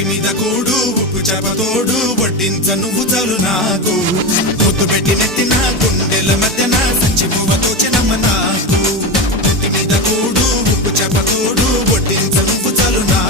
ఒంటి మీద కూడు ఉప్పు చేపతోడు వడ్డించ నువ్వు చాలు నాకు ముద్దు పెట్టి నెత్తిన గుండెల మధ్యన సంచి పువ్వతో చినమ్మ నాకు ఒంటి మీద కూడు ఉప్పు చేపతోడు వడ్డించ నువ్వు చాలు నాకు